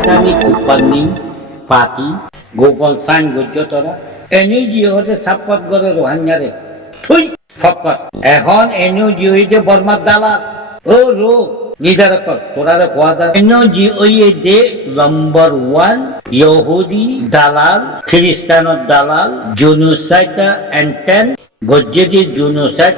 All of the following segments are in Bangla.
Tani Kupani Party Gopal San Gujotora NUGO হতে সাপোর্ট করে রোহাঙ্গারে থুই ফকত এখন NUGO যে বর্মার দালাল ও রো নিদার কর তোরারে কোয়া দা NUGO যে নাম্বার 1 ইহুদি দালাল খ্রিস্টানের দালাল জেনোসাইড এন্ড 10 গজ্জেদি জেনোসাইড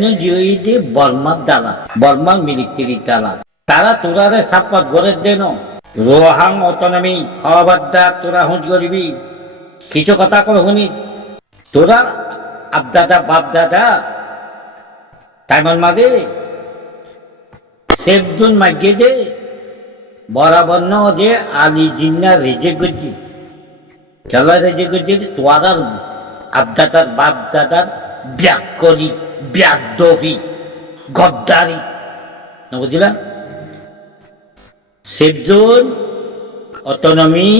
NUGO যে বর্মার দালাল বর্মার মিলিটারি দালাল তারা তোরারে সাপোর্ট করে দেন রোহাং অটোনমি খবরদার তোরা হুঁচ করিবি কিছু কথা কর শুনিস তোরা আবদাদা বাপদাদা টাইমন মাদে সেবদুন মাগিয়ে দে বরাবর ন যে আলি জিন্না রেজে গজি চলা রেজে গজি তোরা আবদাদার বাপদাদার ব্যাকলি ব্যাদবি গদ্দারি না বুঝলা সেবজোন অটোনমি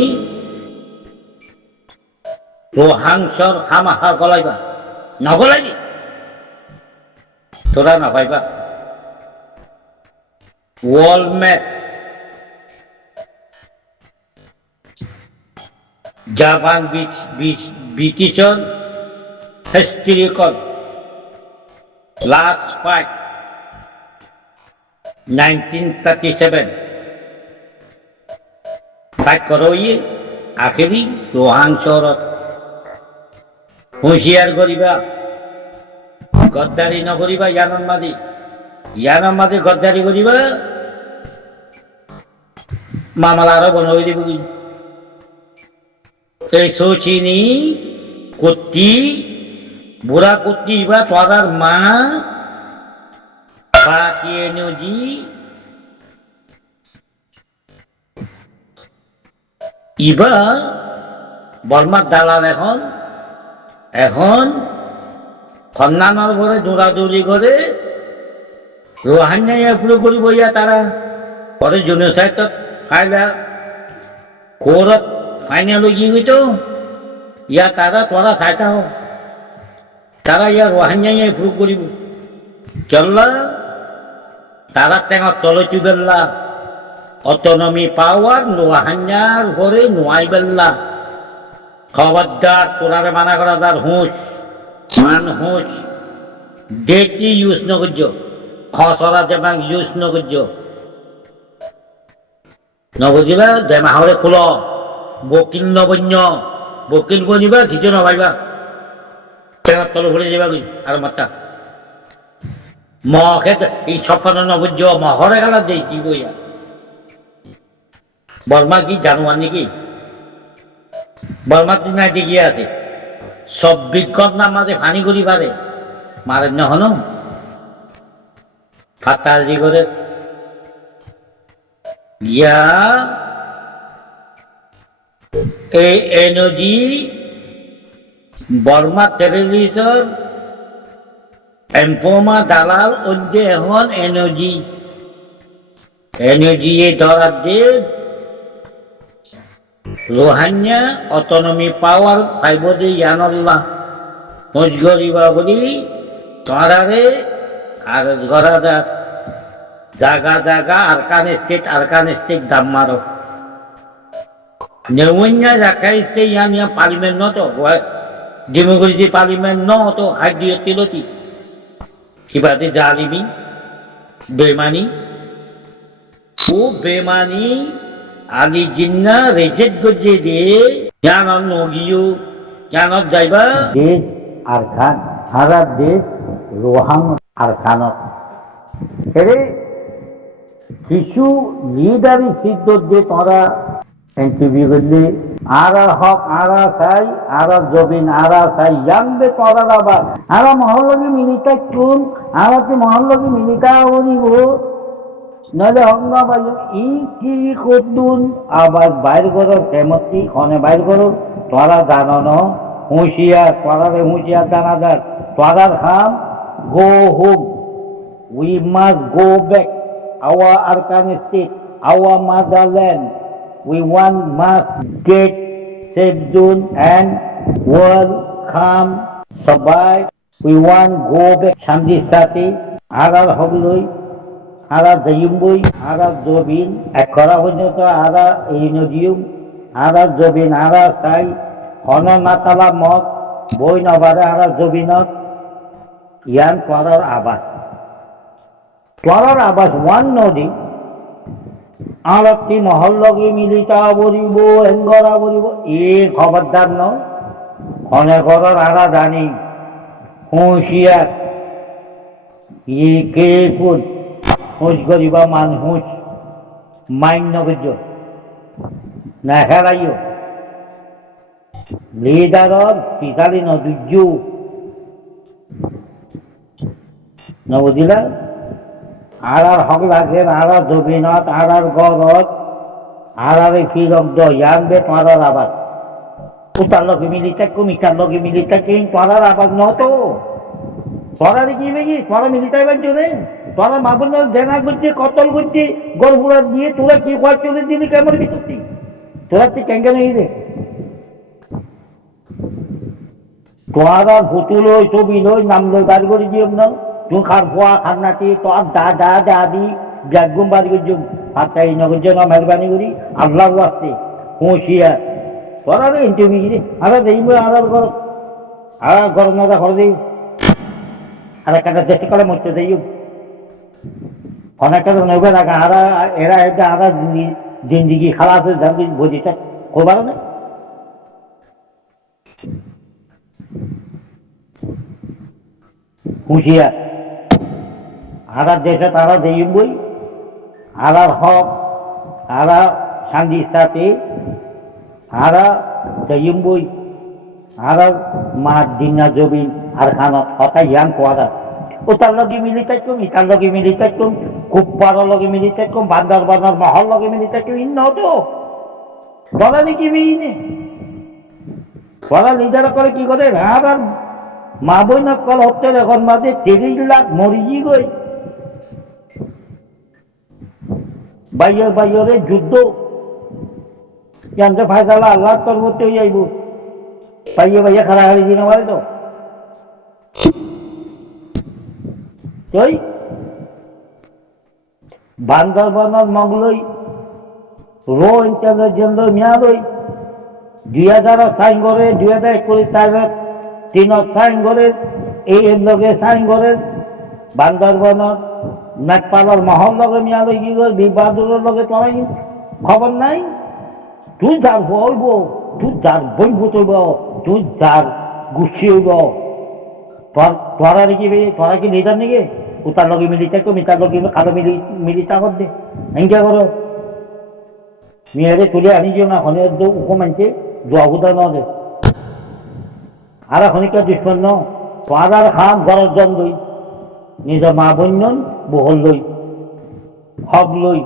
রোহাংসর খামাহা গলাইবা নগলাইনি তোরা না পাইবা ওয়ার্ল্ড ম্যাপ জাপান ব্রিটিশর হিস্ট্রিক্যাল লাস্ট ফাইট 1937 ফাইট করো ইয়ে আখেরি রোহাংসর হুঁশিয়ার করিবা গদ্দারি নকরিবা ইয়ানন মাদি গদ্দারি করিবা মামলা আরো বনই দিব কি এই সোচিনি কুত্তি বুড়া কুত্তি বা তোরার মা পাকিয়ে নজি ইবা বর্মার দালাল এখন খন্নানোর ঘরে দৌড়াদৌড়ি করে রোহাঙ্গাই এপ্রুভ করিব ইয়া তারা পরে জেনোসাইড ফাইলা কোর্ট ফাইনাল গিয়ে গেত ইয়া তারা তোরা চাইতা হোক তারা ইয়া রোহাঙ্গাই এপ্রুভ করিব চললা তারা টেঙর তলে চুবেল্লা অটোনমি পাওয়ার রোহাঙ্গার ঘরে নোয়াই বেল্লা খবরদার তোরারে মানা করা যার হুঁশ ডেটি ইউজ নকর্য খসরা দেবাং ইউজ নকর্য নবুঝিলা দেমাহরে কুল বকিল নবন্য বকিল বনিবা কিছু নভাইবা তল ঘুরে যাবা গই আর মাত্রা মহে এই স্বপ্ন নবুঝ মহরে গেলা দেই কি বইয়া বর্মা কি জানোয়ার নাকি বর্মার দিন আজ গিয়ে আছে সব বিজ্ঞত না মাঝে ফানি করি পারে মারেন না হন ফাতাজি করে গিয়া এই এনজি বর্মা টেলিভিশন এম্পোমা দালাল ওই এখন এনজি ধরার দিয়ে রোহাঙ্গা অটোনমি পাওয়ার পাইব যে ইয়ানল্লাহ খোঁজ করিবা বলি তোরারে আর গড়াদার জাগা আরকান স্টেট দাম মারো নেউন্যা রাখাইতে ইয়ানিয়া পার্লিমেন্ট নত ডেমোক্রেসি পার্লিমেন্ট নত হাইডিও তিলতি কিবাতে জালিমি বেমানি ও বেমানি আলি জিন্না রেজেট গজে দিয়ে জানার নগিও জানার যাইবা দেশ আর খান সারা দেশ রোহাং আর খানত এরে কিছু লিডারি সিদ্ধ দিয়ে তোরা এনটিভি করলে আরা হক আরা চাই আরা জবিন আরা চাই জানবে তোরা আবার আরা মহল্লকে মিনিটা চুন আরাতে মহল্লকে মিনিটা করিব নইলে হক না পাই ই কি করতুন আবার বাইর করো কেমতি খনে বাইর করো তোরা জানো ন হুঁশিয়ার তোরারে হুঁশিয়ার দানাদার তোরার খাম go home we must go back our Arakan state our motherland we must get safe zone and world calm survive we want go back শান্তির সাথে আগার হবলই ara dayumbui ara dobin ekora pর্যন্ত ara ইনোজিউম ara জবিন ara সাই হননাতালা মত বই নবারে ara জবিনত ইয়ান পরার আবাস ওয়ান নদী আরতি মহল্লকে মিলিতা বলিব হেঙ্গরা বলিব এ খবরদার ন অনেক আরা জানি হুঁশিয়ার ই কে ফুল হুঁশ করিবা মান হুঁশ মাইন নগর্য না হেরাইও লিডারর পিতালি নদুর্য ন বুঝিলা আড়ার হক লাগেন আড়ার জমিনত আড়ার গরত আড়ারে ফিরগ্দ ইয়ানবে পাড়ার আবাদ উতার লগে মিলি থাকুম ইটার লগে মিলি থাকুম পাড়ার আবাদ নত পড়ারে কি বেগি পড়া মিলি থাকবার জন্য তোরা মাবুল দেনা করছে কতল করছে গরগুড়া দিয়ে তোরা কি খোয়া চলে দিলি কেমন বিচুক্তি তোরা তুই ক্যাঙ্গা নেই রে তোরা ভুতুল ওই ছবি লই নাম লই গাড়ি করে দিও না তুই খার ফোয়া খার নাতি তোর দাদা দাদি ব্যাগুম বাড়ি করছুম হাতটাই নগর জন্য মেহরবানি করি আল্লাহ আসতে হুঁশিয়া তোরা রে ইন্টারভিউ রে আরে দেই আধার কর আর গরম মজা করে দেই আর একটা দেশে করে মরতে দেই অনেকটা তো নেবে রাখা আরা এরা এটা আরা জিন্দিগি খারাপ যাবে বুঝিটা করবার না হুঁশিয়ার আরার দেশে তারা দেই বই আরার হক আরা শান্তি সাথে আরা দেই বই আরার মাঠ দিনা জবিন আর খানত হতা ইয়ান কোয়ারা ওটার লগে মিলি থাকুম ইটার লগে মিলি থাকুম কুপ্পার লগে মিলি থাকুম বান্দার বান্দার মহল লগে মিলি থাকুম ইন্ন তো বলা দেখি বিনে বলা লিডার করে কি করে আর মা বই না কল হচ্ছে এখন মাঝে 30 লাখ মরিজি গই বাইরে যুদ্ধ জানতে ফায়দালা আল্লাহ তোর মধ্যে যাইব বাইয়ে খাড়া হারি দিনে পারে তো তুই বান্দরবানের মগলই রো ইন্টারনেট মেয়াদই 2000 সাইন করে 2021 3 সাইন করে এই লগে সাইন করে বান্দরবানের নেপালের মহল লগে মেয়াদই কি করে বিবাদুরের লগে তোমার খবর নাই তুই যার বলবো তুই যার বই বুতইব তুই যার গুছিয়েব তোরা নাকি তোরা কি লিডার নাকি উতার লগে মিলি থাকো মিটার লগে কালো মিলি তাকত দে এনকা করো মেয়েরে তুলে আনিও না হনে উপমানছে জগুদা ন দে আর খনিকা দুশ্মন ন তোর খাম গরজ জন লই নিজের মা বন্যন বহল লই হক লই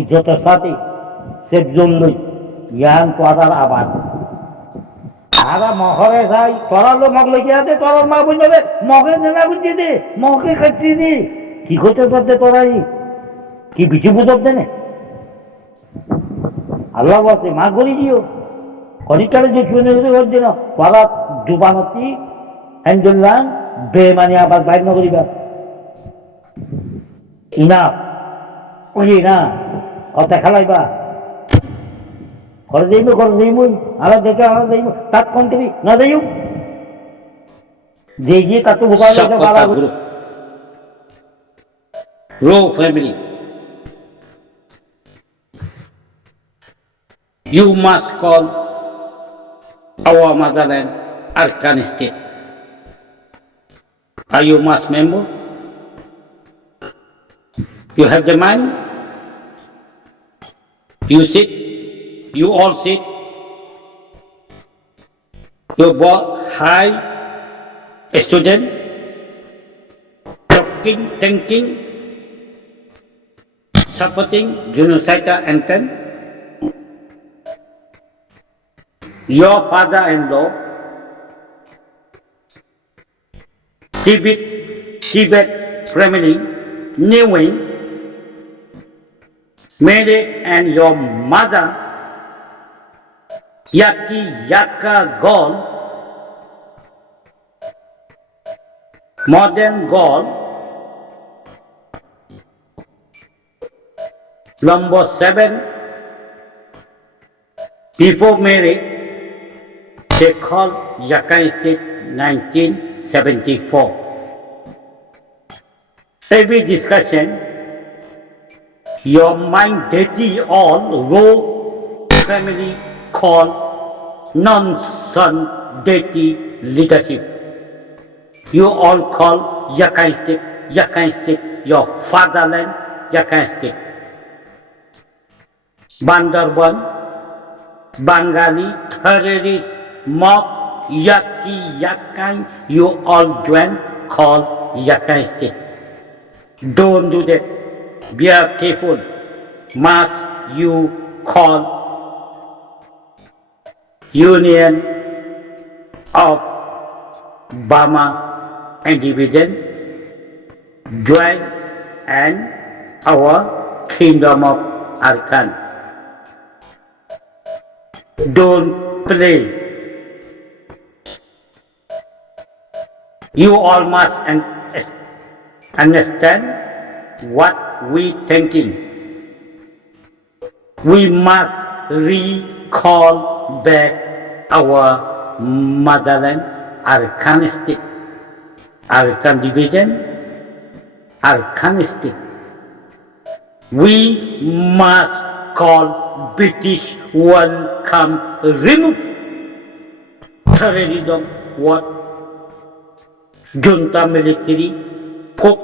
ইজ্জতের সাথে সেফজন লই ইয়ান তোর আবাদ আরা মহরে যাই তোরা লো মগ লেগে আছে তোর মা বই যাবে মগে নেনা বুঝিয়ে দে মগে খাচ্ছি দে কি করতে পারতে তোরাই কি বিচি বুঝব দেনে আল্লাহ বলছে মা করি দিও কনিকালে যে শুনে হচ্ছে না তোরা ডুবানতি হ্যান্ডুল্লান বেমানি আবার বাইর নগরিবা ইনা ওই না কথা খেলাইবা করে দেইব আর দেখে আর দেইব তার কন্ট্রি না দেইব দেইয়ে কত বোকা বালা Row family, you must call our motherland Arkan state. Are you must member? You have the mind? You sit? You all sit. You both high student, talking, thinking, supporting genocide anthem. Your father-in-law, Tibet family, knowing Mary and your mother Yaki Yaka gone, modern gone, Number 7, before marriage, they called Rakhine State 1974. Every discussion, your mind dirty all raw family call nonsense dirty leadership. You all call Rakhine State, your fatherland, Rakhine State. Bandarban, Bengali, terrorist, mob, Rakhine, you all join, call Rakhine State. Don't do that. Be careful. Must you call Union of Burma and division, join and our kingdom of Arakan. Don't play. You all must understand what we thinking. We must recall back our motherland, Arakan State, Arakan division, Arakan State. We must call British welcome, remove terrorism, what junta military, cook,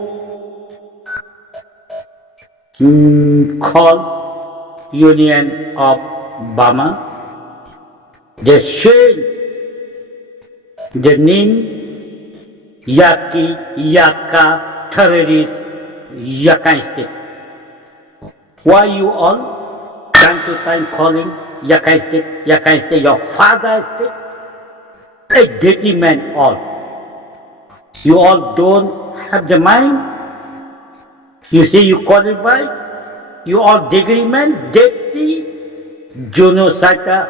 call Union of Burma. They change the name Yaka terrorist Rakhine State. Why you all time to time calling Rakhine State, your father state? A dirty man all. You all don't have the mind. You say you qualify. You all degree man, dirty genocide.